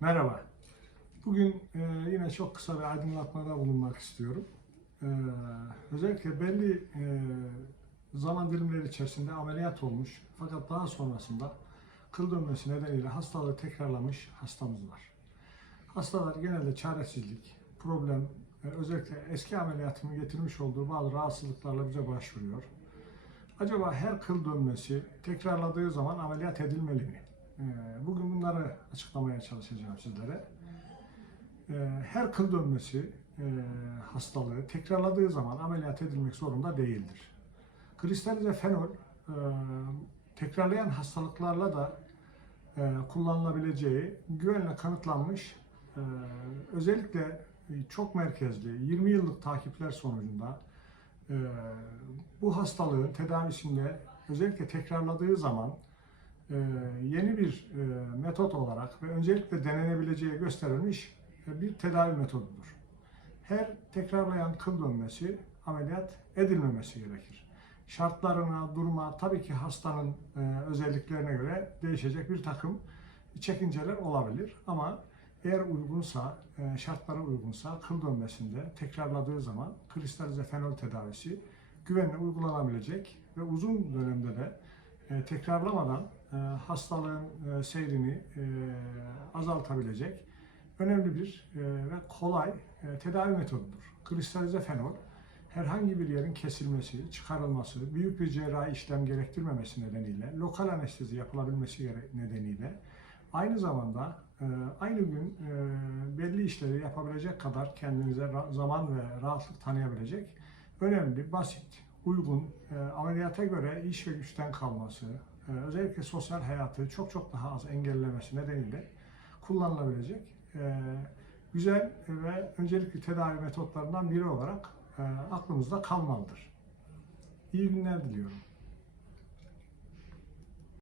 Merhaba. Bugün e, yine çok kısa bir aydınlatmada bulunmak istiyorum. E, özellikle belli e, zaman dilimleri içerisinde ameliyat olmuş fakat daha sonrasında kıl dönmesi nedeniyle hastalığı tekrarlamış hastamız var. Hastalar genelde çaresizlik, problem, e, özellikle eski ameliyatının getirmiş olduğu bazı rahatsızlıklarla bize başvuruyor. Acaba her kıl dönmesi tekrarladığı zaman ameliyat edilmeli mi? E, Bugün bunları açıklamaya çalışacağım sizlere. E, Her kıl dönmesi e, hastalığı tekrarladığı zaman ameliyat edilmek zorunda değildir. Kristalize fenol e, tekrarlayan hastalıklarla da e, kullanılabileceği güvenle kanıtlanmış özellikle çok merkezli 20 yıllık takipler sonucunda bu hastalığın tedavisinde özellikle tekrarladığı zaman yeni bir e, metot olarak ve öncelikle denenebileceği gösterilmiş e, bir tedavi metodudur. Her tekrarlayan kıl dönmesi ameliyat edilmemesi gerekir. Şartlarına, duruma, tabii ki hastanın e, özelliklerine göre değişecek bir takım çekinceler olabilir. Ama eğer uygunsa, şartlara uygunsa kıl dönmesinde tekrarladığı zaman kristalize fenol tedavisi güvenle uygulanabilecek ve uzun dönemde de e, tekrarlamadan e, hastalığın e, seyrini azaltabilecek önemli bir ve kolay tedavi metodudur. Kristalize fenol herhangi bir yerin kesilmesi, çıkarılması, büyük bir cerrahi işlem gerektirmemesi nedeniyle, lokal anestezi yapılabilmesi nedeniyle aynı zamanda aynı gün e, belli işleri yapabilecek kadar kendinize zaman ve rahatlık tanıyabilecek önemli, basit, uygun, e, ameliyata göre iş ve güçten kalması, e, özellikle sosyal hayatı çok çok daha az engellemesi nedeniyle kullanılabilecek e, güzel ve öncelikli tedavi metotlarından biri olarak e, aklımızda kalmalıdır. İyi günler diliyorum.